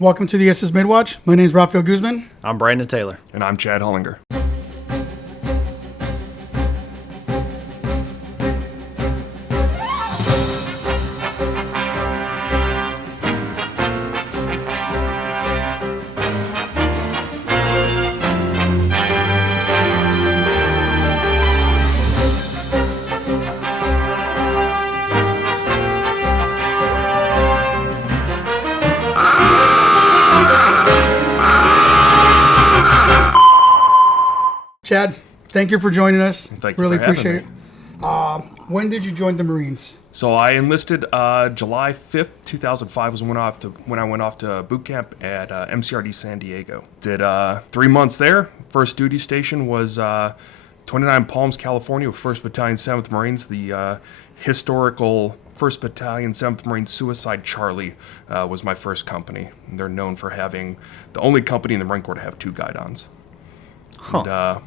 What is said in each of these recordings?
Welcome to the USS MIDWATCH. My name is Rafael Guzman. I'm Brandon Taylor. And I'm Chad HULLINGER. Chad, thank you for joining us. Thank you really for having appreciate it. When did you join the Marines? So I enlisted July 5th, 2005 was when I went off to boot camp at MCRD San Diego. Did 3 months there. First duty station was 29 Palms, California, with 1st Battalion, 7th Marines, the historical 1st Battalion, 7th Marines Suicide Charlie was my first company. And they're known for having the only company in the Marine Corps to have 2 guidons. Huh.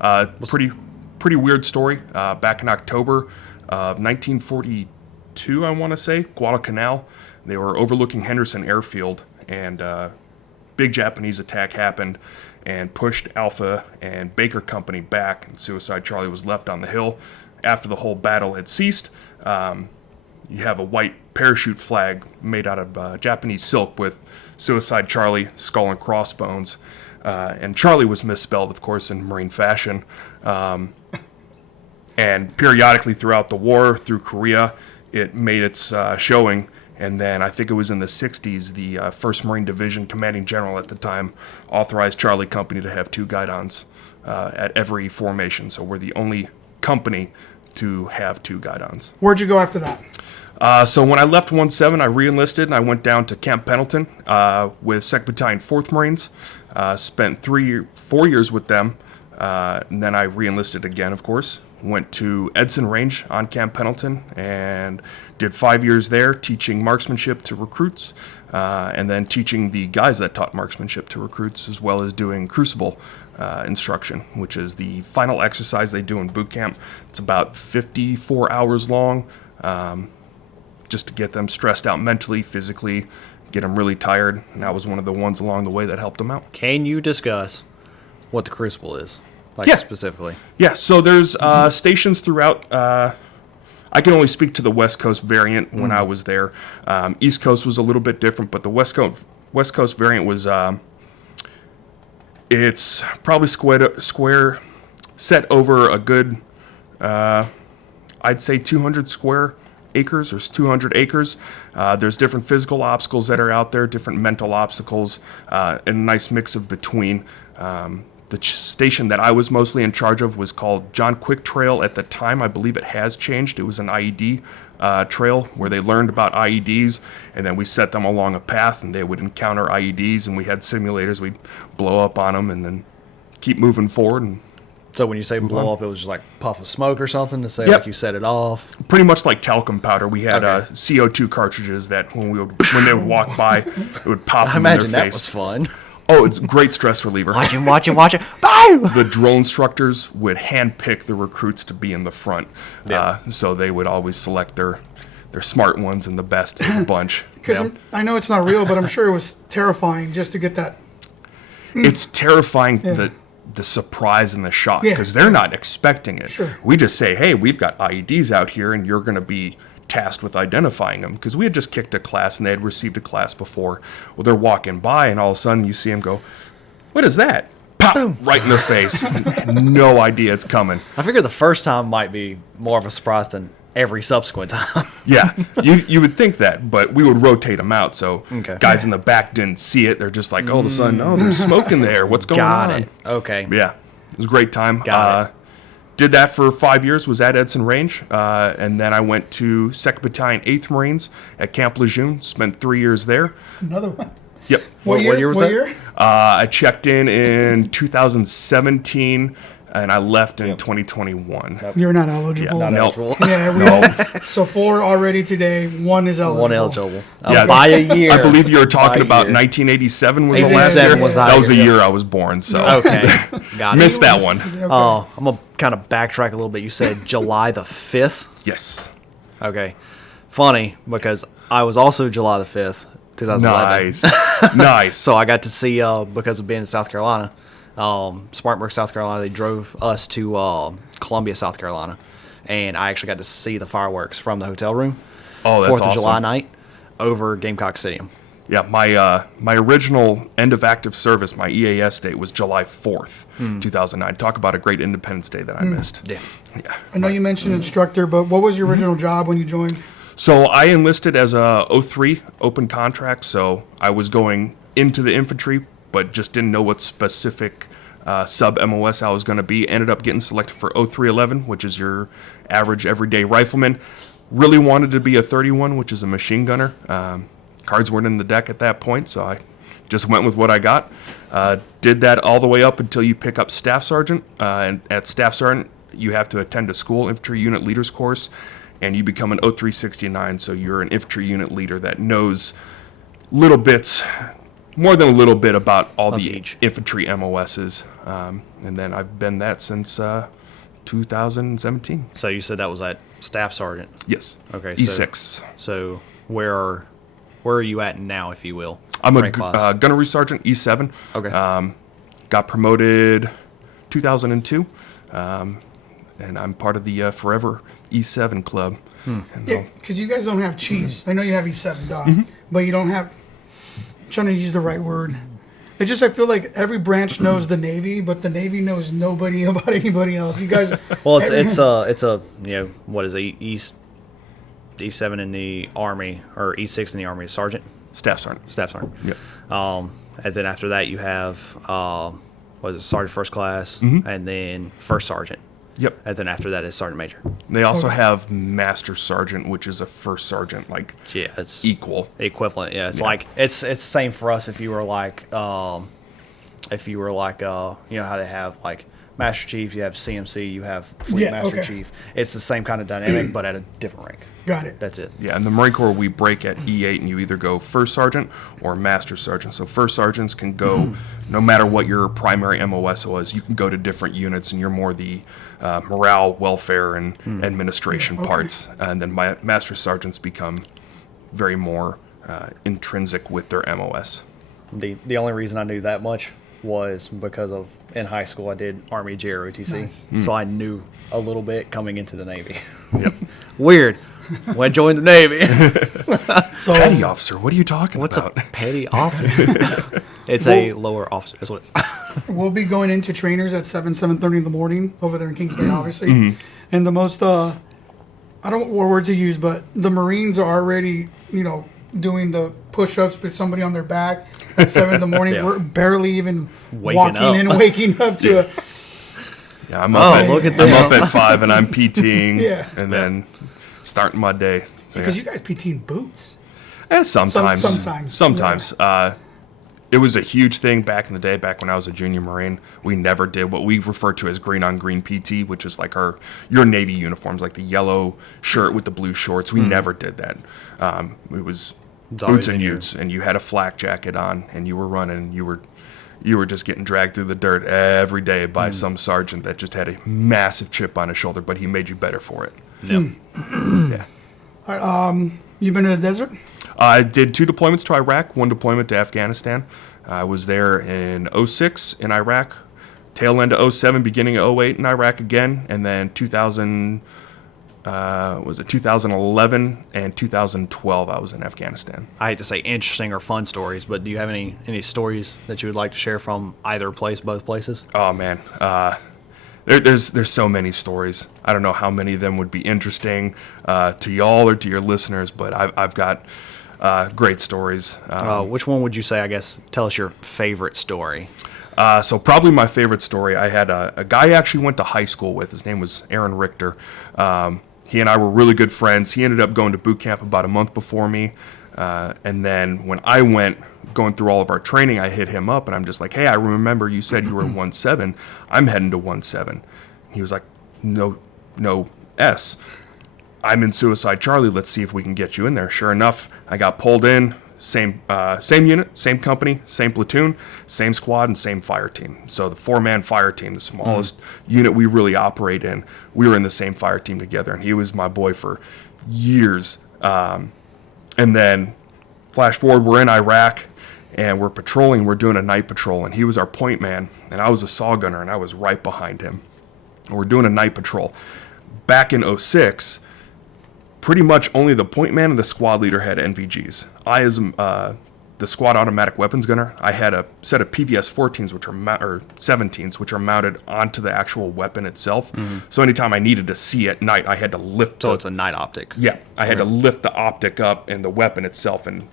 And, pretty weird story. Back in October of 1942, I want to say, Guadalcanal, they were overlooking Henderson Airfield, and big Japanese attack happened and pushed Alpha and Baker Company back, and Suicide Charlie was left on the hill. After the whole battle had ceased, you have a white parachute flag made out of Japanese silk with Suicide Charlie, skull and crossbones. And Charlie was misspelled, of course, in Marine fashion. And periodically throughout the war, through Korea, it made its showing. And then I think it was in the 60s, the 1st Marine Division commanding general at the time authorized Charlie Company to have 2 guidons at every formation. So we're the only company to have 2 guidons. Where'd you go after that? So when I left 1-7, I re-enlisted and I went down to Camp Pendleton with 2nd Battalion, 4th Marines. Spent 4 years with them, and then I re-enlisted again, of course. Went to Edson Range on Camp Pendleton and did 5 years there, teaching marksmanship to recruits, and then teaching the guys that taught marksmanship to recruits, as well as doing crucible instruction, which is the final exercise they do in boot camp. It's about 54 hours long, just to get them stressed out mentally, physically, get them really tired, and that was one of the ones along the way that helped them out. Can you discuss what the Crucible is, specifically? Yeah, so there's stations throughout. I can only speak to the West Coast variant when I was there. East Coast was a little bit different, but the West Coast variant was, it's probably square set over a good, I'd say 200 square acres or 200 acres. There's different physical obstacles that are out there, different mental obstacles, and a nice mix of between. The station that I was mostly in charge of was called John Quick Trail at the time. I believe it has changed. It was an IED trail where they learned about IEDs, and then we set them along a path, and they would encounter IEDs, and we had simulators. We'd blow up on them and then keep moving forward. And so when you say blow up, it was just like puff of smoke or something to say like you set it off? Pretty much like talcum powder. We had CO2 cartridges that when they would walk by, it would pop in their face. I imagine that was fun. Oh, it's a great stress reliever. Watch him. Bye! The drill instructors would handpick the recruits to be in the front. So they would always select their smart ones and the best in the bunch. Because I know it's not real, but I'm sure it was terrifying just to get that. It's terrifying, the surprise and the shock, because they're not expecting it. Sure. We just say, hey, we've got IEDs out here, and you're going to be tasked with identifying them, because we had just kicked a class and they had received a class before. Well, they're walking by and all of a sudden you see them go, what is that? Pop! Boom. Right in their face. No idea it's coming. I figure the first time might be more of a surprise than every subsequent time. Yeah, you would think that, but we would rotate them out, so guys in the back didn't see it. They're just like, all of a sudden, there's smoke in there. What's going on? Got it. Okay. Yeah, it was a great time. Got it. Did that for 5 years, was at Edson Range, and then I went to 2nd Battalion, 8th Marines at Camp Lejeune, spent 3 years there. Another one. Yep. What year was that? I checked in 2017, and I left in 2021. You're not eligible. Not eligible. Yeah, so 4 already today. 1 is eligible. 1 eligible. Yeah, by a year. I believe you were talking about 1987 was the last year. That was the year I was born, so okay, got it. Missed that one. Okay. Oh, I'm gonna kind of backtrack a little bit. You said July the 5th. Yes. Okay, funny because I was also July the 5th 2011. Nice. Nice. So I got to see, because of being in South Carolina, Spartanburg, South Carolina, they drove us to Columbia, South Carolina. And I actually got to see the fireworks from the hotel room. Oh, that's 4th of awesome. July night over Gamecock Stadium. Yeah, my original end of active service, my EAS date was July 4th, 2009. Talk about a great Independence Day that I missed. Yeah. Yeah. I know you mentioned instructor, but what was your original job when you joined? So I enlisted as a 03 open contract, so I was going into the infantry, but just didn't know what specific sub MOS I was going to be. Ended up getting selected for 0311, which is your average everyday rifleman. Really wanted to be a 31, which is a machine gunner. Cards weren't in the deck at that point, so I just went with what I got. Did that all the way up until you pick up Staff Sergeant. And at Staff Sergeant, you have to attend a school infantry unit leaders course, and you become an 0369, so you're an infantry unit leader that knows little bits, more than a little bit about all the each. infantry MOSs. And then I've been that since 2017. So you said that was at Staff Sergeant. Yes. Okay. E6. So where are you at now, if you will? I'm a Rank class? gunnery sergeant, E7. Okay. Got promoted 2002, and I'm part of the Forever E7 club. And Yeah, because you guys don't have chiefs. I know you have E7 Doc, but you don't have. I'm trying to use the right word. It just I feel like every branch knows the Navy, but the Navy knows nobody about anybody else. You guys. Well, it's a what is it, E7 in the Army or E6 in the Army, Sergeant, Staff sergeant. Staff Sergeant. Yep. And then after that you have what is it, Sergeant First Class, and then First Sergeant. Yep. And then after that is Sergeant Major. They also have Master Sergeant, which is a first sergeant, like Yeah, it's equal. equivalent. Yeah, it's like it's same for us. If you were like you know how they have like Master Chief, you have CMC, you have Fleet Yeah, Master okay. Chief. It's the same kind of dynamic, but at a different rank. Got it. That's it. Yeah, in the Marine Corps, we break at E8, and you either go first sergeant or master sergeant. So first sergeants can go, no matter what your primary MOS was, you can go to different units, and you're more the morale, welfare, and administration parts. And then my master sergeants become very more intrinsic with their MOS. The only reason I knew that much was because of in high school I did Army JROTC, Nice. so I knew a little bit coming into the Navy. Yep. Weird. When I joined the Navy. So Petty officer, what are you talking What's a about? petty officer? It's a lower officer. That's what it is. we'll be going into trainers at 7:30 in the morning over there in Kings Bay, obviously. And the most I don't know what word to use, but the Marines are already doing the push-ups with somebody on their back at 7 in the morning. Yeah. We're barely even Waking walking up. and waking up to it. Yeah, I'm up, look at I'm that. up at 5, and I'm PTing, Yeah. and then starting my day. So, Because yeah. you guys PT in boots. Sometimes. Sometimes. It was a huge thing back in the day, back when I was a junior Marine. We never did what we refer to as green-on-green PT, which is like your Navy uniforms, like the yellow shirt with the blue shorts. We never did that. It was always boots and in your- utes, and you had a flak jacket on, and you were running, and you were just getting dragged through the dirt every day by some sergeant that just had a massive chip on his shoulder, but he made you better for it. Yep. Yeah. You've been in the desert? I did 2 deployments to Iraq, 1 deployment to Afghanistan. I was there in 06 in Iraq, tail end of 07, beginning of 08 in Iraq again, and then 2011 and 2012 I was in Afghanistan. I hate to say interesting or fun stories, but do you have any stories that you would like to share from either place, both places? Oh man, there's so many stories. I don't know how many of them would be interesting to y'all or to your listeners, but I've got great stories. Which one would you say, I guess, tell us your favorite story? So probably my favorite story, I had a guy I actually went to high school with. His name was Aaron Richter. He and I were really good friends. He ended up going to boot camp about a month before me. And then when I went going through all of our training, I hit him up and I'm just like, hey, I remember you said you were 1.7. I'm heading to 1.7. He was like, no S. I'm in Suicide Charlie. Let's see if we can get you in there. Sure enough, I got pulled in. Same unit, same company, same platoon, same squad, and same fire team. So the 4-man fire team, the smallest unit we really operate in, we were in the same fire team together, and he was my boy for years. And then flash forward, we're in Iraq, and we're patrolling. We're doing a night patrol, and he was our point man, and I was a saw gunner, and I was right behind him. And we're doing a night patrol. Back in '06, pretty much only the point man and the squad leader had NVGs. I, as the squad automatic weapons gunner, I had a set of PVS 14s, which are or 17s, which are mounted onto the actual weapon itself. So anytime I needed to see at night, I had to lift. So it's a night optic. Yeah, I had to lift the optic up and the weapon itself and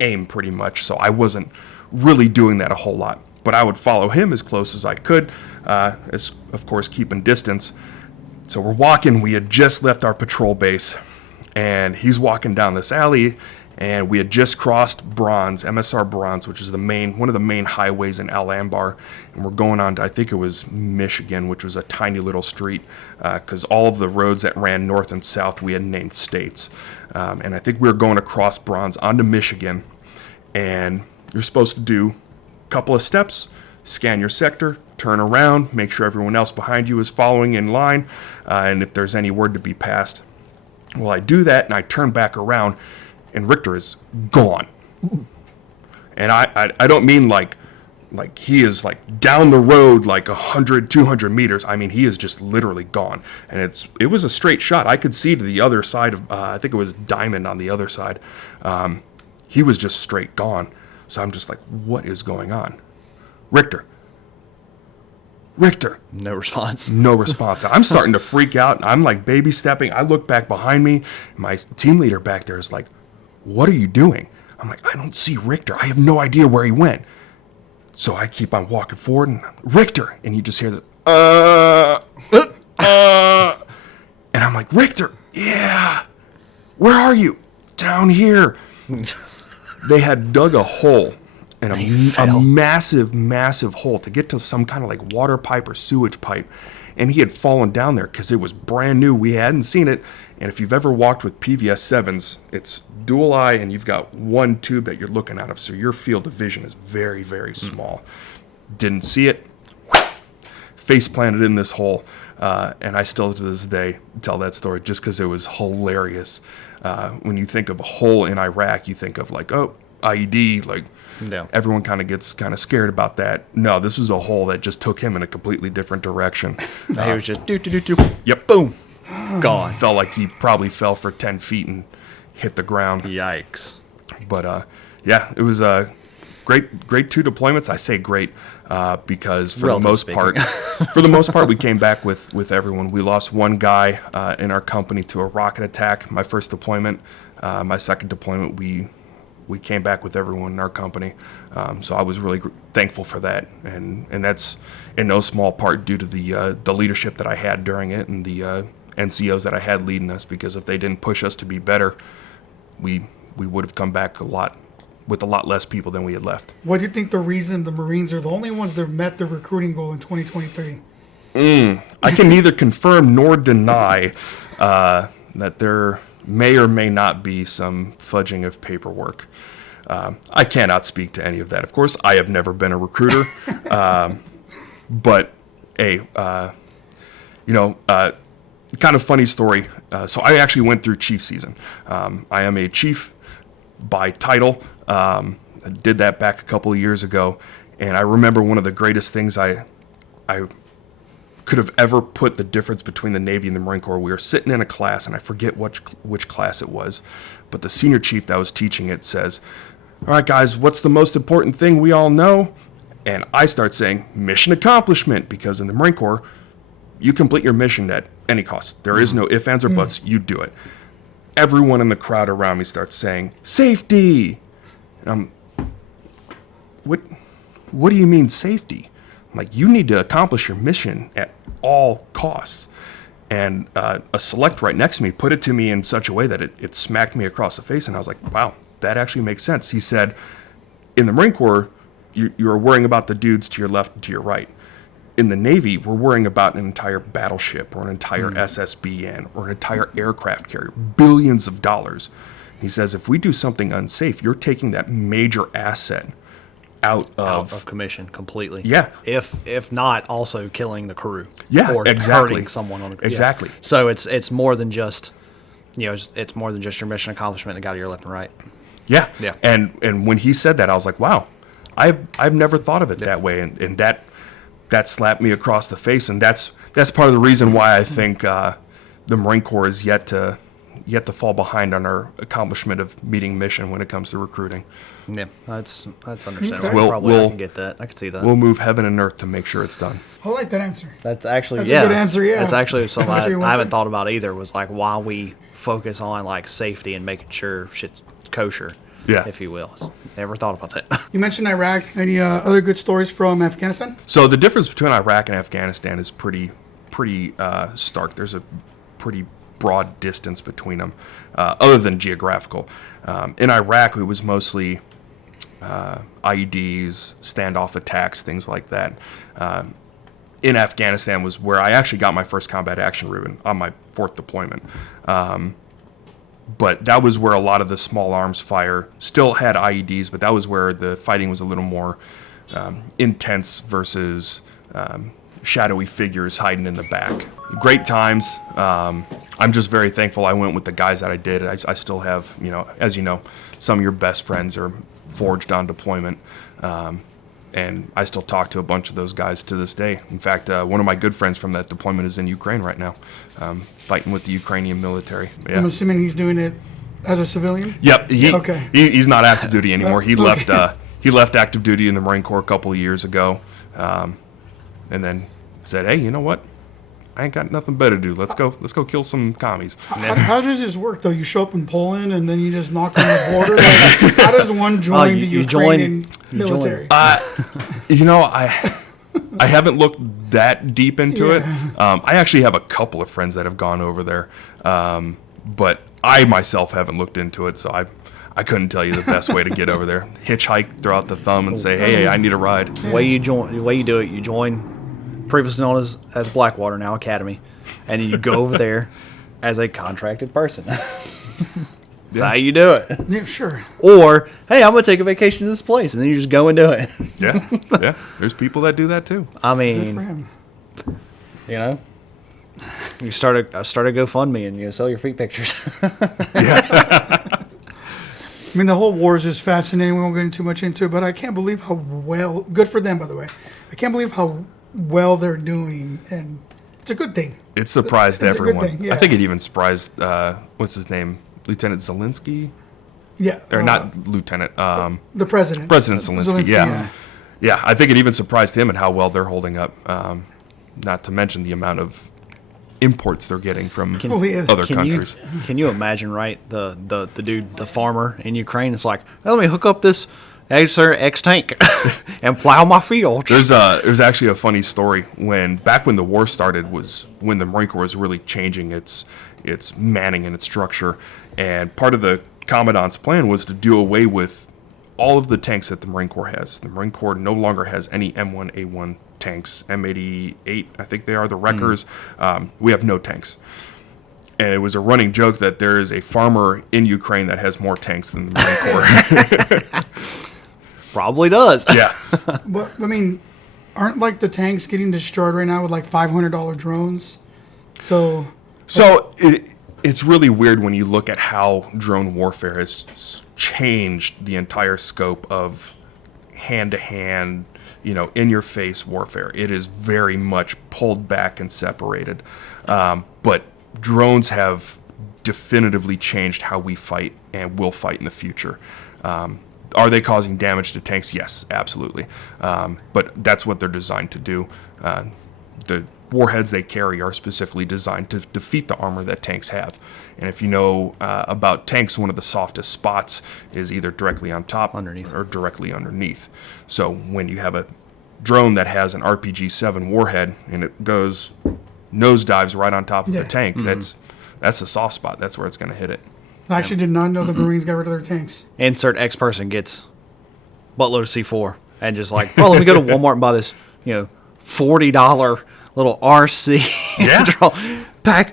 aim pretty much. So I wasn't really doing that a whole lot, but I would follow him as close as I could, as of course keeping distance. So we're walking. We had just left our patrol base, and he's walking down this alley. And we had just crossed Bronze, MSR Bronze, which is one of the main highways in Al Anbar. And we're going on to, I think it was Michigan, which was a tiny little street, because all of the roads that ran north and south, we had named states. And I think we were going across Bronze onto Michigan. And you're supposed to do a couple of steps, scan your sector, turn around, make sure everyone else behind you is following in line, and if there's any word to be passed. Well, I do that, and I turn back around, and Richter is gone. And I don't mean like he is like down the road like 100, 200 meters. I mean, he is just literally gone. And it was a straight shot. I could see to the other side of, I think it was Diamond on the other side. He was just straight gone. So I'm just like, what is going on? Richter. No response. No response. I'm starting to freak out. I'm like baby stepping. I look back behind me. My team leader back there is like, what are you doing? I'm like, I don't see Richter. I have no idea where he went. So I keep on walking forward, and Richter, and you just hear the, and I'm like, Richter, yeah, where are you? Down here. They had dug a hole, and a massive, massive hole to get to some kind of like water pipe or sewage pipe. And he had fallen down there because it was brand new. We hadn't seen it. And if you've ever walked with PVS 7s, it's dual eye, and you've got one tube that you're looking out of. So your field of vision is very, very small. Didn't see it. Face planted in this hole. And I still to this day tell that story just because it was hilarious. When you think of a hole in Iraq, you think of like, oh, IED, like everyone kind of gets kind of scared about that. No, this was a hole that just took him in a completely different direction. He was just Yep, boom, gone. Felt like he probably fell for 10 feet and hit the ground. Yikes. But yeah, it was great 2 deployments. I say great because for the most part, we came back with everyone. We lost one guy in our company to a rocket attack. My first deployment, my second deployment, we came back with everyone in our company. So I was really thankful for that. And that's in no small part due to the leadership that I had during it and the NCOs that I had leading us, because if they didn't push us to be better, we would have come back with a lot less people than we had left. What do you think the reason the Marines are the only ones that met the recruiting goal in 2023? I can neither confirm nor deny that there may or may not be some fudging of paperwork. I cannot speak to any of that. Of course, I have never been a recruiter. But, hey, kind of funny story. So I actually went through chief season. I am a chief by title. I did that back a couple of years ago. And I remember one of the greatest things I could have ever put the difference between the Navy and the Marine Corps. We were sitting in a class, and I forget which class it was, but the senior chief that was teaching it says, all right, guys, what's the most important thing we all know? And I start saying mission accomplishment, because in the Marine Corps, you complete your mission at any cost. There is no ifs, ands, or buts. You do it. Everyone in the crowd around me starts saying safety. And what do you mean safety? I'm like, you need to accomplish your mission at all costs. And a select right next to me put it to me in such a way that it smacked me across the face. And I was like, wow, that actually makes sense. He said, in the Marine Corps, you're worrying about the dudes to your left and to your right. In the Navy, we're worrying about an entire battleship or an entire SSBN or an entire aircraft carrier, billions of dollars. He says, if we do something unsafe, you're taking that major asset out of commission completely. Yeah. If not, also killing the crew. Yeah, or exactly. hurting someone on the crew. Exactly. Yeah. So it's more than just, it's more than just your mission accomplishment and got to your left and right. Yeah. Yeah. And when he said that, I was like, wow, I've never thought of it that way, and that slapped me across the face, and that's part of the reason why I think the Marine Corps is yet to fall behind on our accomplishment of meeting mission when it comes to recruiting. Yeah, that's understandable. Okay. Probably I can get that. I can see that. We'll move heaven and earth to make sure it's done. I like that answer. That's actually That's a good answer, yeah. That's actually something That's what you I want haven't to- thought about either. Was like why we focus on like safety and making sure shit's kosher. Yeah. If you will. Never thought about that. You mentioned Iraq. Any other good stories from Afghanistan? So the difference between Iraq and Afghanistan is pretty stark. There's a pretty broad distance between them, other than geographical. In Iraq, it was mostly IEDs, standoff attacks, things like that. In Afghanistan was where I actually got my first combat action ribbon on my 4th deployment. But that was where a lot of the small arms fire still had IEDs, but that was where the fighting was a little more intense versus shadowy figures hiding in the back. Great times. I'm just very thankful I went with the guys that I did. I still have, as you know, some of your best friends are forged on deployment. And I still talk to a bunch of those guys to this day. In fact, one of my good friends from that deployment is in Ukraine right now, fighting with the Ukrainian military. Yeah. I'm assuming he's doing it as a civilian. Yep. Okay. He's not active duty anymore. He Okay. left. He left active duty in the Marine Corps a couple of years ago, and then said, "Hey, you know what? I ain't got nothing better to do. Let's go kill some commies." How does this work though? You show up in Poland and then you just knock on the border. Like, how does one join the Ukrainian military? I haven't looked that deep into it. Yeah. I actually have a couple of friends that have gone over there, but I myself haven't looked into it, so I couldn't tell you the best way to get over there. Hitchhike, throw out the thumb, and say, "Hey, I need a ride." The way you do it, you join previously known as Blackwater, now Academy, and then you go over there as a contracted person. That's how you do it. Yeah, sure. Or, hey, I'm gonna take a vacation to this place, and then you just go and do it. Yeah. There's people that do that too. I Good for mean, him. You start a GoFundMe and you sell your feet pictures. I mean, the whole war is just fascinating. We won't get too much into it, but I can't believe how well. Good for them, by the way. I can't believe how well they're doing, and it's a good thing. It surprised It's a good everyone. thing, yeah. I think it even surprised what's his name, Lieutenant Zelensky, Yeah. or not Lieutenant, The president. President Zelensky. Yeah. yeah. Yeah, I think it even surprised him and how well they're holding up. Not to mention the amount of imports they're getting from Oh, he is. other countries. Can you imagine, right? The dude, the farmer in Ukraine is like, well, let me hook up this X tank and plow my field. There's actually a funny story back when the war started was when the Marine Corps was really changing its manning and its structure, and part of the commandant's plan was to do away with all of the tanks that the Marine Corps has. The Marine Corps no longer has any M1A1 tanks, M88 I think they are, the Wreckers. We have no tanks. And it was a running joke that there is a farmer in Ukraine that has more tanks than the Marine Corps. Probably does. Yeah. But, I mean, aren't like the tanks getting destroyed right now with like $500 drones? So It's really weird when you look at how drone warfare has changed the entire scope of hand-to-hand, in-your-face warfare. It is very much pulled back and separated. But drones have definitively changed how we fight and will fight in the future. Are they causing damage to tanks? Yes, absolutely. But that's what they're designed to do. The warheads they carry are specifically designed to defeat the armor that tanks have. And if you know about tanks, one of the softest spots is either directly on top Underneath. or directly underneath. So when you have a drone that has an RPG-7 warhead and it goes nosedives right on top of Yeah. the tank, that's the soft spot. That's where it's going to hit it. I actually did not know the Marines got rid of their tanks. Insert X person gets buttload of C4 and just like, oh, let me go to Walmart and buy this, $40 little RC. Yeah. pack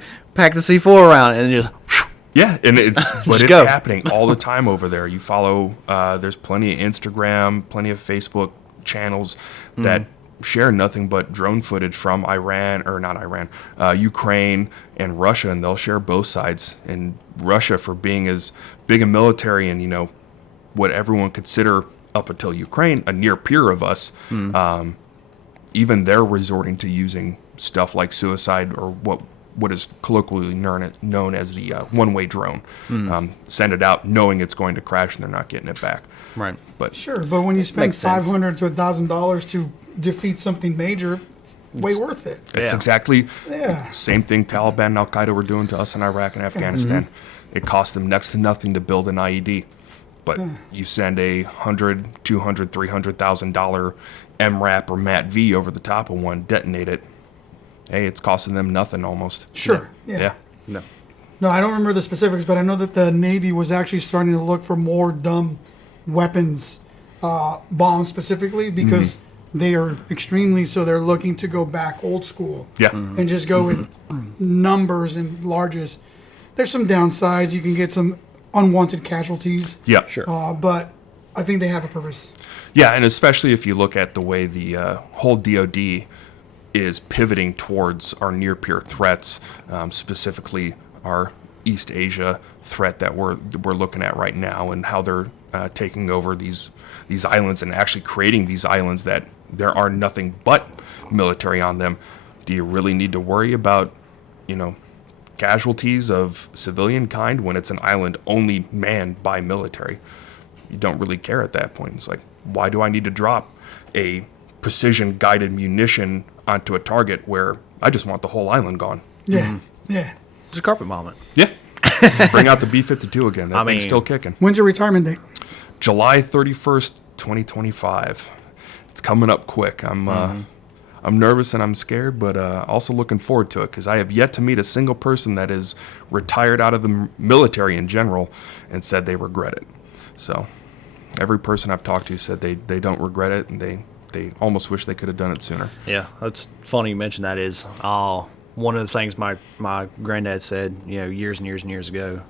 the C4 around and just. Yeah, and it's Just it's go. happening all the time over there. You follow, there's plenty of Instagram, plenty of Facebook channels that share nothing but drone footage from Ukraine and Russia, and they'll share both sides. And Russia, for being as big a military and what everyone consider up until Ukraine a near peer of us, even they're resorting to using stuff like suicide or what is colloquially known as the one-way drone. Send it out knowing it's going to crash and they're not getting it back. Right. But Sure, but when you spend Makes sense. $500 to $1,000 to defeat something major, it's way worth it. it's Yeah. exactly Yeah. same thing Taliban and Al-Qaeda were doing to us in Iraq and Afghanistan. It cost them next to nothing to build an IED. But you send a $100,000, $200,000, $300,000 MRAP or MAT-V over the top of one, detonate it. Hey, it's costing them nothing almost. Sure. Yeah. No. No, I don't remember the specifics, but I know that the Navy was actually starting to look for more dumb weapons, bombs specifically, because they are extremely, so they're looking to go back old school. Yeah. And just go with numbers and largest. There's some downsides. You can get some unwanted casualties, Yeah. Sure. but I think they have a purpose. Yeah, and especially if you look at the way the whole DoD is pivoting towards our near-peer threats, specifically our East Asia threat that we're looking at right now, and how they're taking over these islands and actually creating these islands that there are nothing but military on them. Do you really need to worry about, casualties of civilian kind when it's an island only manned by military? You don't really care at that point. It's like, why do I need to drop a precision guided munition onto a target where I just want the whole island gone? Yeah. Yeah. Just carpet bomb it. Yeah. Bring out the B-52 again. That I thing's mean- still kicking. When's your retirement date? July 31st, 2025. It's coming up quick. I'm nervous and I'm scared, but also looking forward to it because I have yet to meet a single person that is retired out of the military in general and said they regret it. So every person I've talked to said they don't regret it, and they almost wish they could have done it sooner. Yeah, that's funny you mentioned that. Is one of the things my granddad said, years and years and years ago.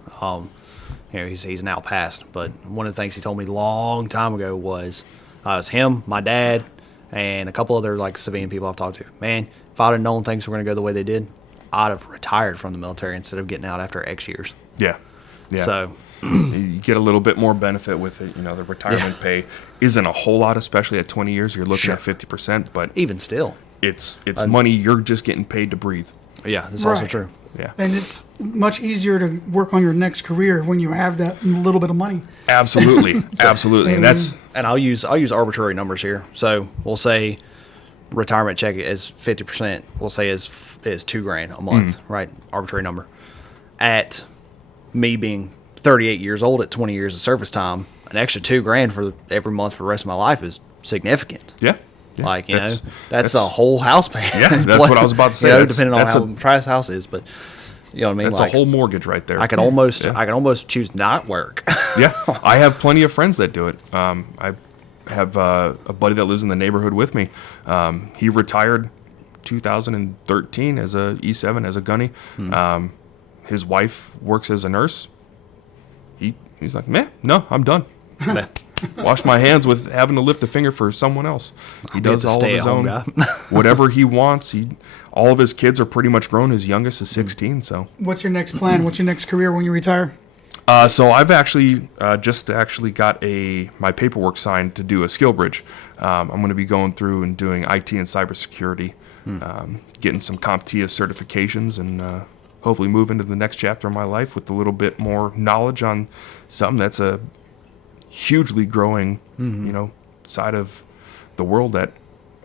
He's now passed, but one of the things he told me a long time ago was, it was him, my dad, and a couple other civilian people I've talked to. Man, if I'd have known things were going to go the way they did, I'd have retired from the military instead of getting out after X years. Yeah. Yeah. So you get a little bit more benefit with it. The retirement pay isn't a whole lot, especially at 20 years. You're looking Sure. at 50%, but even still, it's money you're just getting paid to breathe. yeah, that's also Right. true. Yeah. And it's much easier to work on your next career when you have that little bit of money. Absolutely. Absolutely. And that's And I'll use arbitrary numbers here. So we'll say retirement check is 50%. We'll say is $2,000 a month, right? Arbitrary number. At me being 38 years old at 20 years of service time, an extra $2,000 for every month for the rest of my life is significant. yeah. That's a whole house payment. Yeah, that's what I was about to say. Depending on that's how the price house is, but you know what I mean. That's a whole mortgage right there. I can almost choose not work. Yeah, I have plenty of friends that do it. I have a buddy that lives in the neighborhood with me. He retired 2013 as a E7 as a gunny. His wife works as a nurse. He's like, man, no, I'm done. Wash my hands with having to lift a finger for someone else. He does all of his own, whatever he wants. All of his kids are pretty much grown. His youngest is 16. So, What's your next plan? What's your next career when you retire? so I've actually just got my paperwork signed to do a skill bridge. I'm going to be going through and doing IT and cybersecurity, getting some CompTIA certifications, and hopefully move into the next chapter of my life with a little bit more knowledge on something that's a hugely growing, side of the world that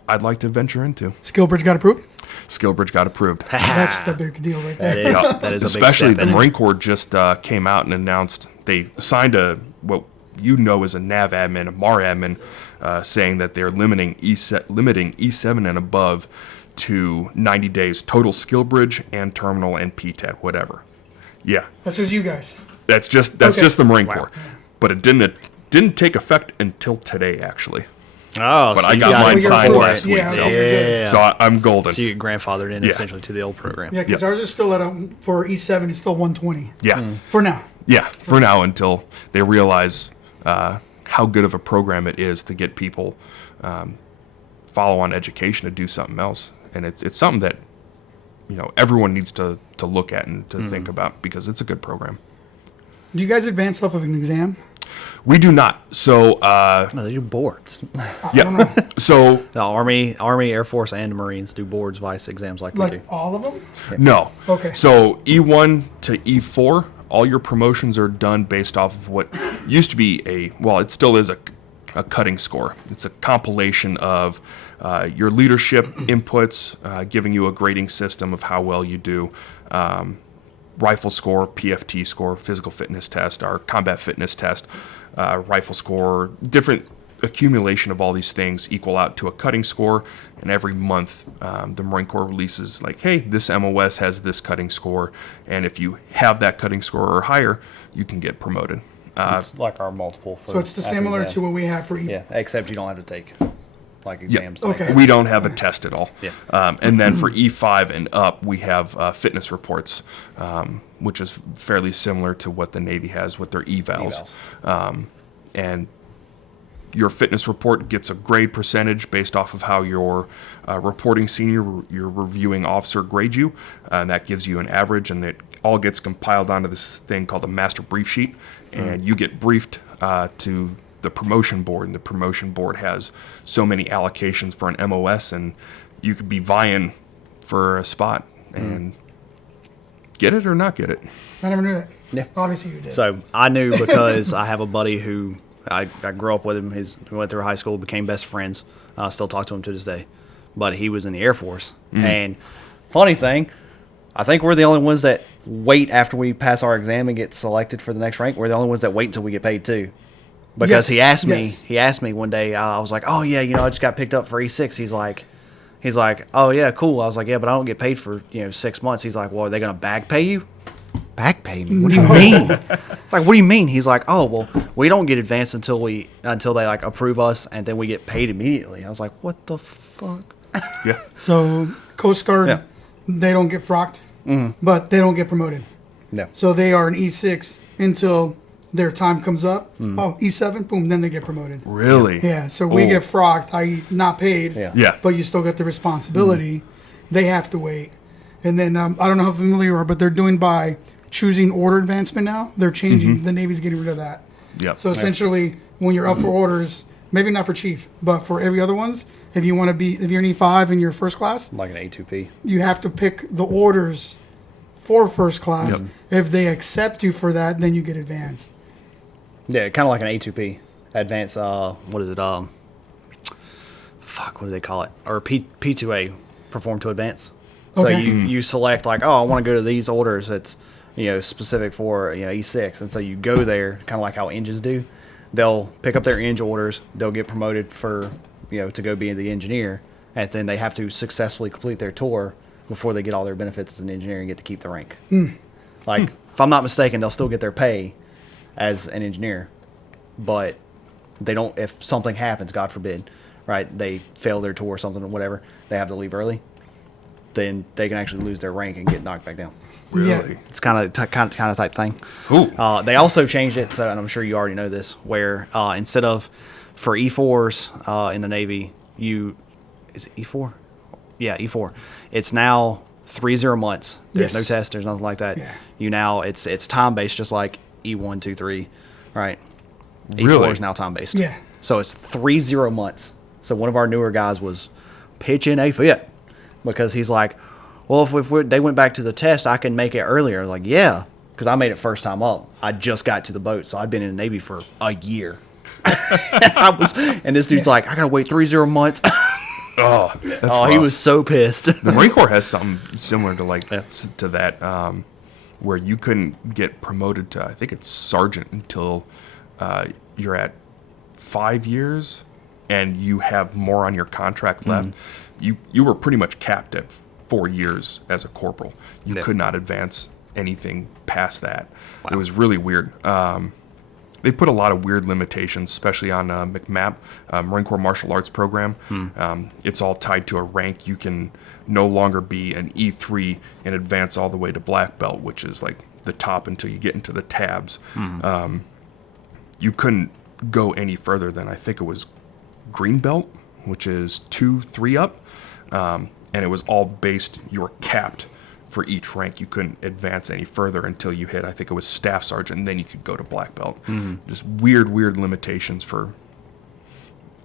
I'd like to venture into. Skillbridge got approved? Skillbridge got approved. That's the big deal right there. That is a Especially big step the in. Marine Corps just came out and announced they signed what as a NAV admin, a MAR admin, saying that they're limiting E7 and above to 90 days total skill bridge and terminal and PTAD, whatever. Yeah, That's just you guys. that's just the Marine Corps, but it didn't take effect until today actually. Oh, But so I you got got mine it signed before last it. week, Yeah, so, okay, you're good. so I'm golden. So you get grandfathered in essentially to the old program. Yeah, because Yep. ours is still for E7, it's still 120 Yeah. for now. Yeah, for now until they realize how good of a program it is to get people follow-on education to do something else, and it's something that everyone needs to look at and to think about because it's a good program. Do you guys advance off of an exam? We do not. So, No, they do boards. yeah. So, The Army, Air Force, and Marines do boards, vice exams like we do. Like all of them? no. Okay. So, E1 to E4, all your promotions are done based off of what used to be it still is a cutting score. It's a compilation of your leadership inputs, giving you a grading system of how well you do. Rifle score, PFT score, physical fitness test, our combat fitness test, rifle score, different accumulation of all these things equal out to a cutting score. And every month, the Marine Corps releases like, hey, this MOS has this cutting score. And if you have that cutting score or higher, you can get promoted. It's like our multiple. So it's similar to what we have for Yeah, except you don't have to take like Yeah. exams. Okay. We don't have a test at all. Yeah. And then for E5 and up, we have fitness reports, which is fairly similar to what the Navy has with their evals. And your fitness report gets a grade percentage based off of how your reporting senior, your reviewing officer grade you. And that gives you an average, and it all gets compiled onto this thing called a master brief sheet. And you get briefed to the promotion board, and the promotion board has so many allocations for an MOS, and you could be vying for a spot and get it or not get it. I never knew that. Yeah. Obviously you did. So I knew because I have a buddy who I grew up with him. We went through high school, became best friends. I still talk to him to this day. But he was in the Air Force. And funny thing, I think we're the only ones that wait after we pass our exam and get selected for the next rank. We're the only ones that wait until we get paid too. Because Yes, he asked me one day, I was like, oh yeah, I just got picked up for E6. He's like, oh yeah, cool. I was like, yeah, but I don't get paid for 6 months. He's like, well, are they gonna back pay you? Back pay me? What do you mean? It's like, what do you mean? He's like, oh well, we don't get advanced until they like approve us, and then we get paid immediately. I was like, what the fuck? Yeah. So Coast Guard, Yeah. they don't get frocked, but they don't get promoted. No. So they are an E6 until their time comes up. Oh, E7, boom, then they get promoted. Really? Yeah, so we Oh. get frocked, i.e. not paid, Yeah. Yeah. but you still get the responsibility. They have to wait. And then I don't know how familiar you are, but they're doing by choosing order advancement now. They're changing. The Navy's getting rid of that. Yeah. So essentially, when you're up for orders, maybe not for chief, but for every other ones, if you're an E5 in your first class, Like an A2P. you have to pick the orders for first class. Yep. If they accept you for that, then you get advanced. Yeah, kind of like an A2P. Advanced, what is it? What do they call it? Or P2A, perform to advance. So Okay. you select like, oh, I want to go to these orders. It's specific for E6, and so you go there, kind of like how engines do. They'll pick up their engine orders. They'll get promoted for to go be the engineer, and then they have to successfully complete their tour before they get all their benefits as an engineer and get to keep the rank. Like if I'm not mistaken, they'll still get their pay as an engineer, but they don't. If something happens, God forbid, right? They fail their tour or something or whatever, they have to leave early. Then they can actually lose their rank and get knocked back down. Really? Yeah. It's kind of type thing. Ooh. They also changed it, so and I'm sure you already know this, where instead of for E4s in the Navy, is it E4? Yeah, E4. It's now 30 months. There's no Yes. test. There's nothing like that. Yeah. It's time based, just like E1, 2, 3, right? Really? E4 is now time based. Yeah. So it's 30 months. So one of our newer guys was pitching a fit because he's like, well, if they went back to the test, I can make it earlier. Like, yeah, because I made it first time up. I just got to the boat, so I'd been in the Navy for a year. And this dude's like, I gotta wait 30 months. Oh, that's He rough. was so pissed. The Marine Corps has something similar to Yeah. to that, where you couldn't get promoted to, I think it's sergeant until you're at 5 years, and you have more on your contract left. You were pretty much capped at 4 years as a corporal. You Yeah. could not advance anything past that. It was really weird. They put a lot of weird limitations, especially on MCMAP, Marine Corps Martial Arts Program. It's all tied to a rank. You can no longer be an E3 and advance all the way to black belt, which is like the top until you get into the tabs. You couldn't go any further than, I think it was green belt, which is 2, 3 up. And it was all based, you were capped for each rank. You couldn't advance any further until you hit, I think it was staff sergeant, and then you could go to black belt. Just weird limitations for,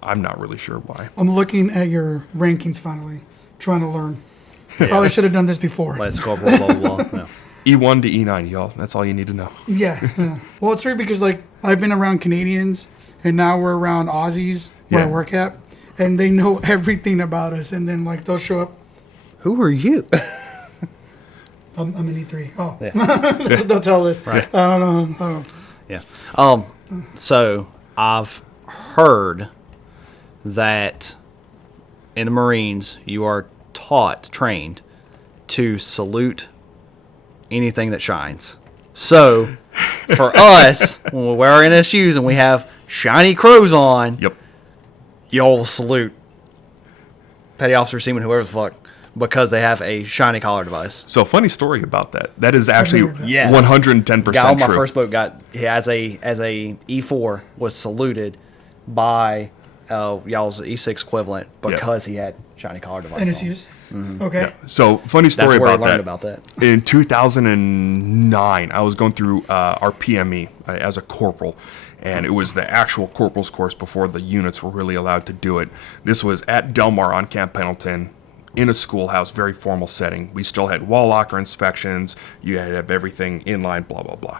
I'm not really sure why. I'm looking at your rankings finally, trying to learn. Probably should have done this before. Let's go blah blah blah. No. E1 to E9, y'all. That's all you need to know. Yeah. Well, it's weird because like I've been around Canadians and now we're around Aussies where I work at, and they know everything about us, and then like they'll show up. Who are you? I'm an E3. Oh, Yeah. they'll tell us. Right. I don't know. Yeah. So I've heard that in the Marines you are trained to salute anything that shines. So for us, when we're wearing our shoes and we have shiny crows on, Yep. you'll salute petty officer, seaman, whoever the fuck, because they have a shiny collar device. So funny story about that. That is actually Yes. 110% Guy on my true. first boat got as a E4 was saluted by y'all's E6 equivalent because he had shiny collar device. on. NSUs. Okay. So funny story That's where I about learned that. about that. In 2009, I was going through our PME as a corporal, and it was the actual corporal's course before the units were really allowed to do it. This was at Del Mar on Camp Pendleton, in a schoolhouse, very formal setting. We still had wall locker inspections. You had to have everything in line, blah, blah, blah.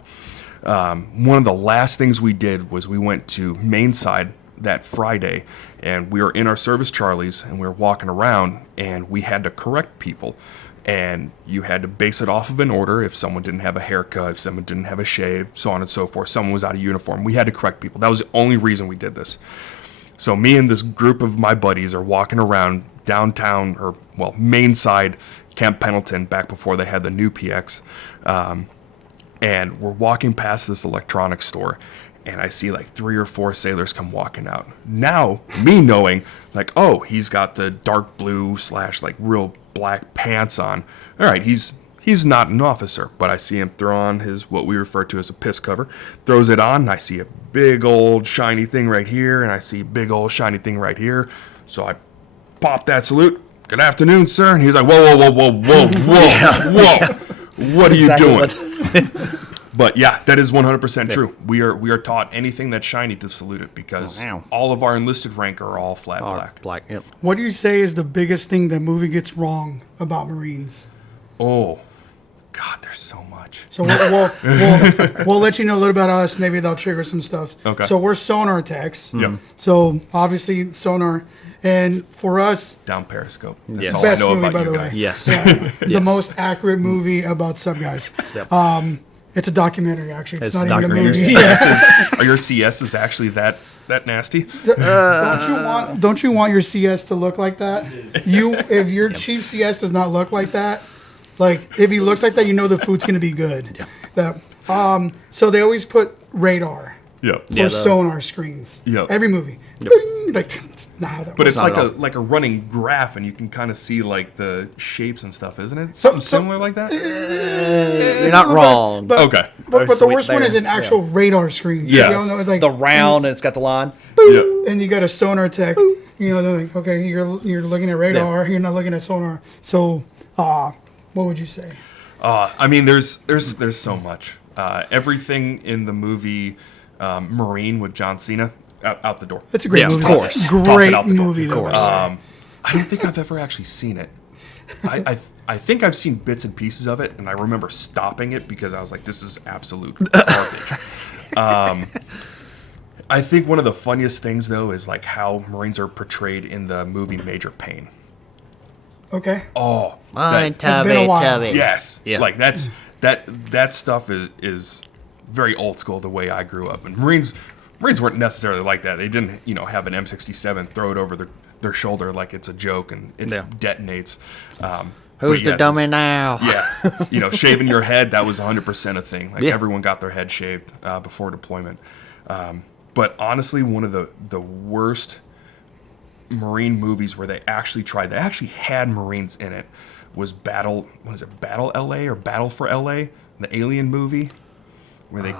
One of the last things we did was we went to Mainside that Friday, and we were in our service Charlies, and we were walking around, and we had to correct people. And you had to base it off of an order. If someone didn't have a haircut, if someone didn't have a shave, so on and so forth, someone was out of uniform, we had to correct people. That was the only reason we did this. So me and this group of my buddies are walking around downtown, or well, Mainside, Camp Pendleton, back before they had the new PX. And we're walking past this electronics store, and I see like 3 or 4 sailors come walking out. Now, me knowing, like, oh, he's got the dark blue / like real black pants on. All right, he's not an officer, but I see him throw on his, what we refer to as a piss cover, throws it on, and I see a big old shiny thing right here, and I see a big old shiny thing right here. So I pop that salute. Good afternoon, sir. And he's like, whoa, whoa, whoa, whoa, whoa, whoa. What are you doing? But yeah, that is 100% true. We are taught anything that's shiny to salute it, because all of our enlisted rank are all flat black. Black, yep. What do you say is the biggest thing that movie gets wrong about Marines? Oh, God, there's so much. So we'll let you know a little about us. Maybe they'll trigger some stuff. Okay. So we're sonar techs. Yep. So obviously sonar, and for us, Down Periscope. That's Yes. all best I know movie about by you the guys. way. Yes. Yeah, the Yes. most accurate movie about sub guys. Yep. It's a documentary actually. It's It's not a even a documentary. movie. Are your CSs actually that nasty? Don't you want your CS to look like that? If your chief CS does not look like that, like if he looks like that, you know the food's gonna be good. That so they always put radar Yep. for sonar screens. Yep. Every movie. Bing! Like it's not how that But works. it's like a running graph, and you can kind of see like the shapes and stuff, isn't it? Something similar like that. You're not wrong. But, Okay. But the Sweet worst one there. is an actual radar screen. Yeah. You know, it's like the round, and it's got the line. Yeah. and you got a sonar tech. You know, they're like, okay, you're looking at radar, you're not looking at sonar. So, what would you say? I mean, there's so much. Everything in the movie Marine with John Cena out the door. It's a great Yeah, of movie. course. It's a Toss it great out the door. movie. Of though, course. by the way. I don't think I've ever actually seen it. I think I've seen bits and pieces of it, and I remember stopping it because I was like, this is absolute garbage. I think one of the funniest things, though, is like how Marines are portrayed in the movie Major Payne. Okay. Oh, Mine, that, been a while. Tubby. yes, Yeah. like that stuff is very old school the way I grew up. And Marines weren't necessarily like that. They didn't, have an M67 throw it over their shoulder like it's a joke and it detonates. Who's but the yeah, dummy now? Yeah, shaving your head, that was 100% a thing. Like Yeah. everyone got their head shaved before deployment. But honestly, one of the worst Marine movies where they actually had Marines in it was Battle LA or Battle for LA, the Alien movie. where they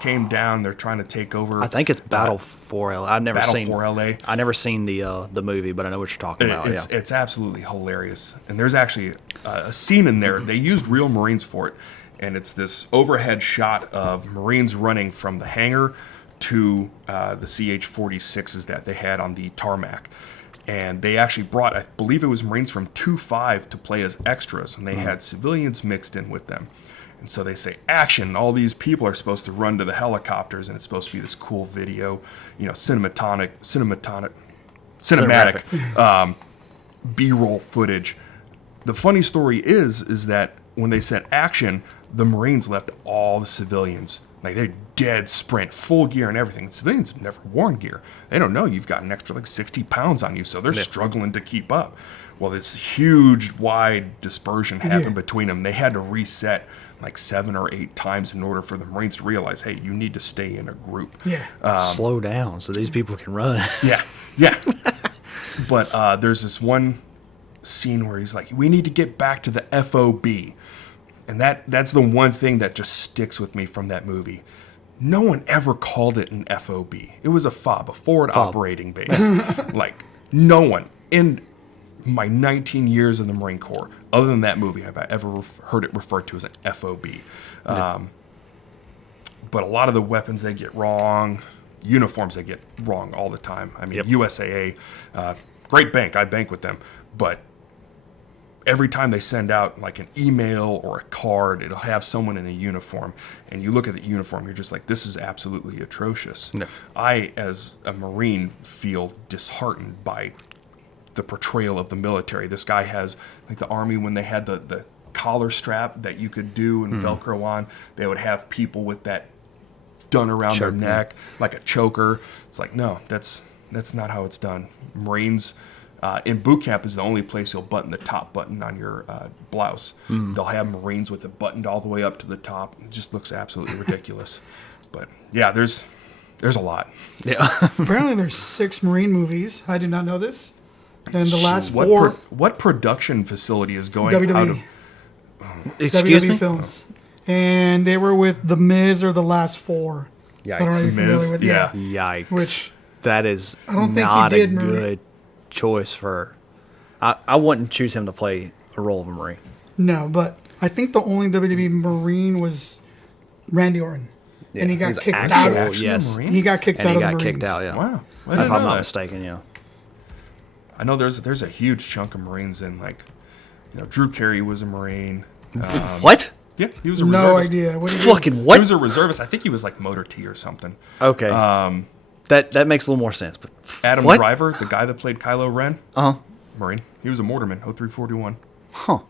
came down. They're trying to take over. I think it's Battle for LA. I've never Battle seen for LA. I never seen the movie, but I know what you're talking about. It's absolutely hilarious. And there's actually a scene in there. They used real Marines for it. And it's this overhead shot of Marines running from the hangar to the CH-46s that they had on the tarmac. And they actually brought, I believe it was Marines from 2-5 to play as extras. And they had civilians mixed in with them. And so they say, action, all these people are supposed to run to the helicopters. And it's supposed to be this cool video, cinematic B-roll footage. The funny story is that when they said action, the Marines left all the civilians. Like, they're dead sprint, full gear and everything. Civilians have never worn gear. They don't know you've got an extra, 60 pounds on you, so they're struggling to keep up. Well, this huge, wide dispersion happened between them. They had to reset 7 or 8 times in order for the Marines to realize, hey, you need to stay in a group. Slow down so these people can run. Yeah. But there's this one scene where he's like, we need to get back to the FOB. And that's the one thing that just sticks with me from that movie. No one ever called it an FOB. It was a FOB, a forward operating base. No one in my 19 years in the Marine Corps, other than that movie, have I ever heard it referred to as an FOB. But a lot of the weapons they get wrong, uniforms they get wrong all the time. I mean, USAA, great bank. I bank with them. But every time they send out an email or a card, it'll have someone in a uniform, and you look at the uniform, you're just like, this is absolutely atrocious. No. I, as a Marine, feel disheartened by the portrayal of the military. This guy has, the Army, when they had the collar strap that you could do and Velcro on, they would have people with that done around their neck, like a choker. It's like, no, that's not how it's done. Marines... in boot camp is the only place you'll button the top button on your blouse. They'll have Marines with it buttoned all the way up to the top. It just looks absolutely ridiculous. But yeah, there's a lot. Yeah. Apparently there's 6 Marine movies. I did not know this. And the last 4... What production facility is going WWE. out of... Excuse WWE me? films. And they were with The Miz or the last 4. Yikes. I don't know if you're familiar with Yeah. Yikes. Which that is I don't think not he a did, Marie. good choice for... I wouldn't choose him to play a role of a Marine. No, but I think the only WWE Marine was Randy Orton. Yeah, and he got he's kicked actual- out. yes. Marine? He got kicked And out he of the got Marines. kicked out, yeah. Wow. I If didn't I'm know not that. mistaken, yeah. I know there's a huge chunk of Marines in, Drew Carey was a Marine. What? Yeah, he was a No reservist. idea. What did he do? Fucking He what? was a reservist. I think he was Motor T or something. Okay. That makes a little more sense. But Adam what? Driver, the guy that played Kylo Ren, Uh-huh. Marine. He was a mortarman, 0341. Huh.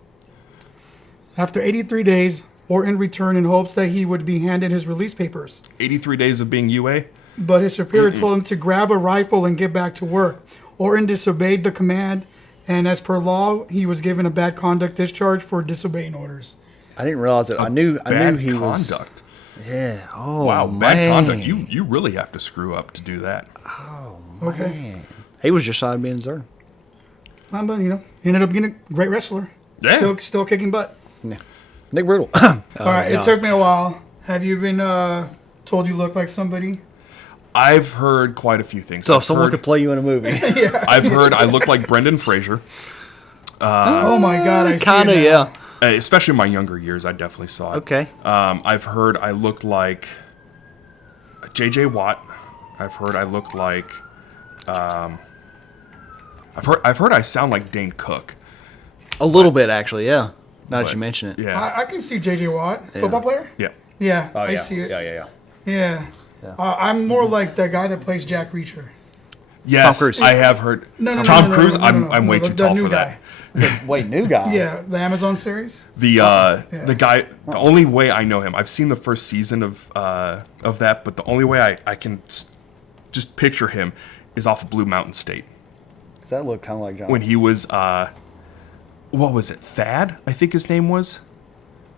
After 83 days, Orton returned in hopes that he would be handed his release papers. 83 days of being UA. But his superior told him to grab a rifle and get back to work. Orton disobeyed the command, and as per law, he was given a bad conduct discharge for disobeying orders. I didn't realize it. I knew he was... conduct. Yeah. Oh, Wow, man. bad conduct. You really have to screw up to do that. Okay. Man. He was just shy of being Zern. But, ended up being a great wrestler. Yeah. Still kicking butt. Yeah. Nick Riddle. All right, yeah. it took me a while. Have you been told you look like somebody? I've heard quite a few things. So I've if someone heard, could play you in a movie. I've heard I look like Brendan Fraser. Oh my God, I see Kind of, it now. yeah. Especially in my younger years, I definitely saw it. Okay. I've heard I looked like J.J. Watt. I've heard I looked like... I've heard I sound like Dane Cook. A little bit, actually, yeah. Now that But, you mention it. Yeah. I can see J.J. Watt, football player. Yeah. Yeah, Oh, I yeah. see it. Yeah. Yeah. I'm more like the guy that plays Jack Reacher. Yes, Tom Cruise. I have heard. No, Tom no, Cruise, no, I'm way the too tall new for guy. that. Wait, new guy? Yeah, the Amazon series. The guy, the only way I know him, I've seen the first season of that, but the only way I can just picture him is off of Blue Mountain State. Does that look kind of like John? When he was, what was it, Thad, I think his name was,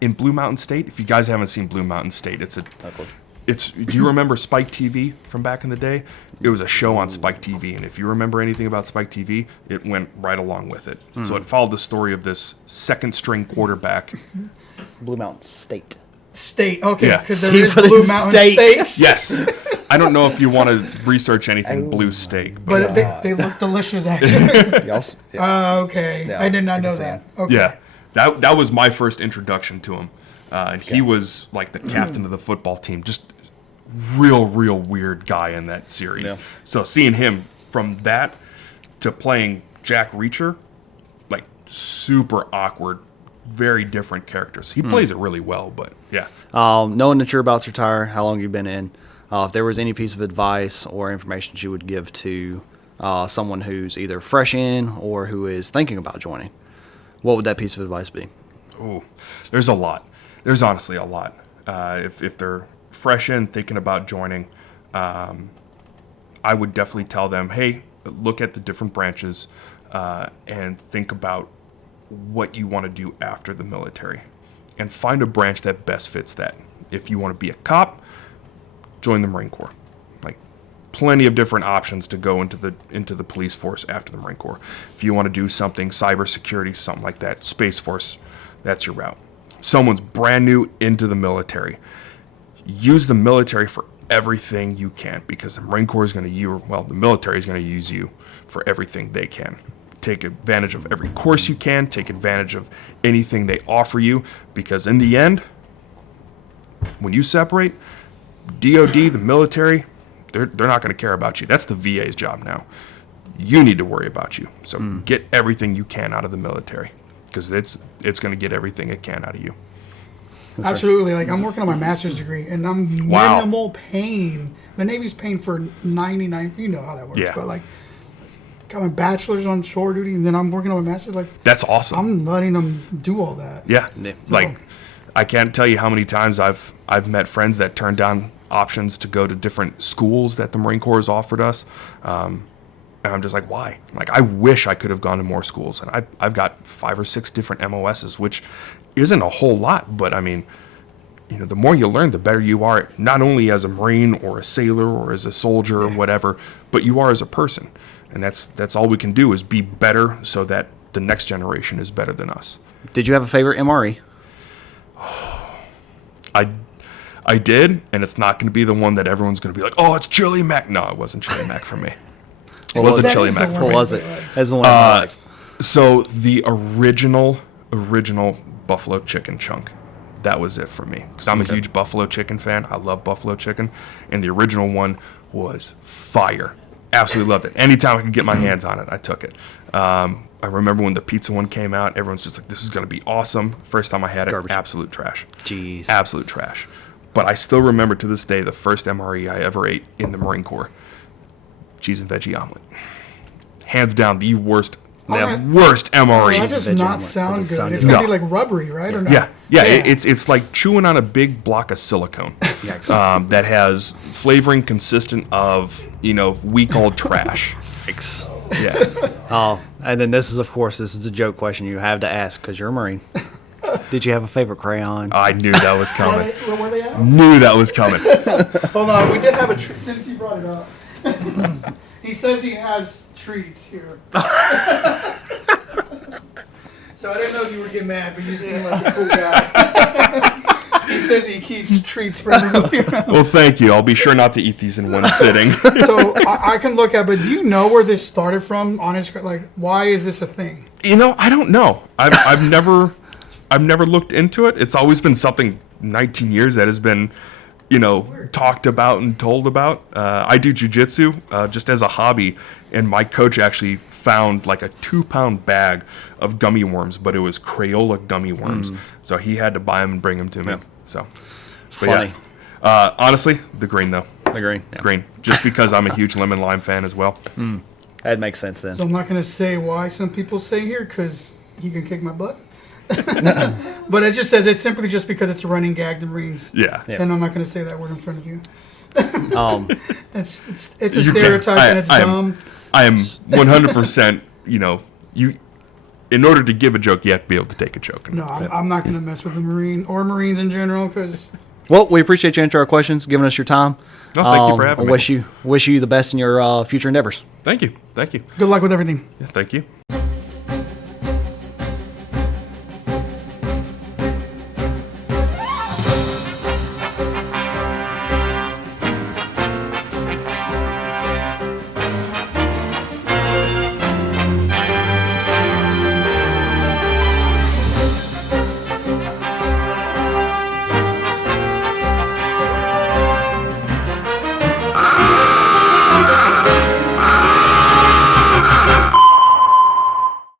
in Blue Mountain State. If you guys haven't seen Blue Mountain State, do you remember Spike TV from back in the day? It was a show on Spike TV, and if you remember anything about Spike TV, it went right along with it. So it followed the story of this second-string quarterback. Blue Mountain State. State. Okay, Yeah. because there is Seafood Blue and Mountain steak. steaks. Yes. I don't know if you want to research anything blue steak, But they look delicious, actually. Okay. Yeah, I did not I know can see that. it. Okay. yeah, that was my first introduction to him. And he was like the captain of the football team. Just real weird guy in that series. Yeah. So seeing him from that to playing Jack Reacher, like super awkward, very different characters. He plays it really well, but yeah. Knowing that you're about to retire, how long you've been in, if there was any piece of advice or information that you would give to someone who's either fresh in or who is thinking about joining, what would that piece of advice be? Ooh, there's a lot. There's honestly a lot. If they're fresh in, thinking about joining, I would definitely tell them, hey, look at the different branches and think about what you want to do after the military. And find a branch that best fits that. If you want to be a cop, join the Marine Corps. Like, plenty of different options to go into the police force after the Marine Corps. If you want to do something, cybersecurity, something like that, Space Force, that's your route. Someone's brand new into the military. Use the military for everything you can, because the Marine Corps is going to the military is going to use you for everything they can. Take advantage of every course you can. Take advantage of anything they offer you, because in the end, when you separate, DOD, the military, they're not going to care about you. That's the VA's job now. You need to worry about you. So get everything you can out of the military, because it's going to get everything it can out of you. Absolutely. Like, I'm working on my master's degree, and I'm Wow. minimal paying. The Navy's paying for 99. You know how that works. Yeah. But, like, got my bachelor's on shore duty, and then I'm working on my master's. Like, That's awesome. I'm letting them do all that. Yeah. Yeah. Like, I can't tell you how many times I've met friends that turned down options to go to different schools that the Marine Corps has offered us. And I'm just like, why? Like, I wish I could have gone to more schools. And I've got 5 or 6 different MOSs, which isn't a whole lot. But, I mean, the more you learn, the better you are, not only as a Marine or a sailor or as a soldier or whatever, but you are as a person. And that's all we can do, is be better so that the next generation is better than us. Did you have a favorite MRE? I did, and it's not going to be the one that everyone's going to be like, oh, it's Chili Mac. No, it wasn't Chili Mac for me. It wasn't That Chili is the Mac for one. What me. was it? That's the one I liked. So the original buffalo chicken chunk, that was it for me. Because I'm a huge buffalo chicken fan. I love buffalo chicken. And the original one was fire. Absolutely loved it. Anytime I could get my hands on it, I took it. I remember when the pizza one came out, everyone's just like, this is going to be awesome. First time I had it, Garbage. absolute trash. Jeez. Absolute trash. But I still remember to this day the first MRE I ever ate in the Marine Corps. Cheese and veggie omelet. Hands down, the worst Alright. worst MRE. Well, that does veggie not omelet. sound That good. sounded It's going to No. be like rubbery, right? Or not? Yeah. It's like chewing on a big block of silicone that has flavoring consistent of week-old trash. Yikes. Yeah. And then this is a joke question you have to ask because you're a Marine. Did you have a favorite crayon? I knew that was coming. Where were they at? Knew that was coming. Hold on. We did have a treat since you brought it up. He says he has treats here. So I didn't know if you were getting mad, but you seem like a cool guy. He says he keeps treats for everybody. Well, thank you. I'll be sure not to eat these in one sitting. So I can look at, but do you know where this started from? Honest, like, why is this a thing? I don't know. I've never looked into it. It's always been something 19 years that has been, talked about and told about. I do jujitsu just as a hobby, and my coach actually found like a 2-pound bag of gummy worms, but it was Crayola gummy worms. So he had to buy them and bring them to me. Yeah. So, but Funny. yeah. Honestly, the green though. Agree. Yeah. Green, just because I'm a huge lemon lime fan as well. That makes sense then. So I'm not going to say why some people say here because he can kick my butt. But it just says it's simply just because it's a running gag, the Marines. Yeah. Yeah. And I'm not going to say that word in front of you. It's a You can- stereotype and it's dumb. I am 100%. You, in order to give a joke, you have to be able to take a joke. No, I'm not going to mess with the Marine or Marines in general because Well, we appreciate you answering our questions, giving us your time. No, thank you for having I me. wish you the best in your future endeavors. Thank you. Thank you. good luck with everything. Yeah, thank you.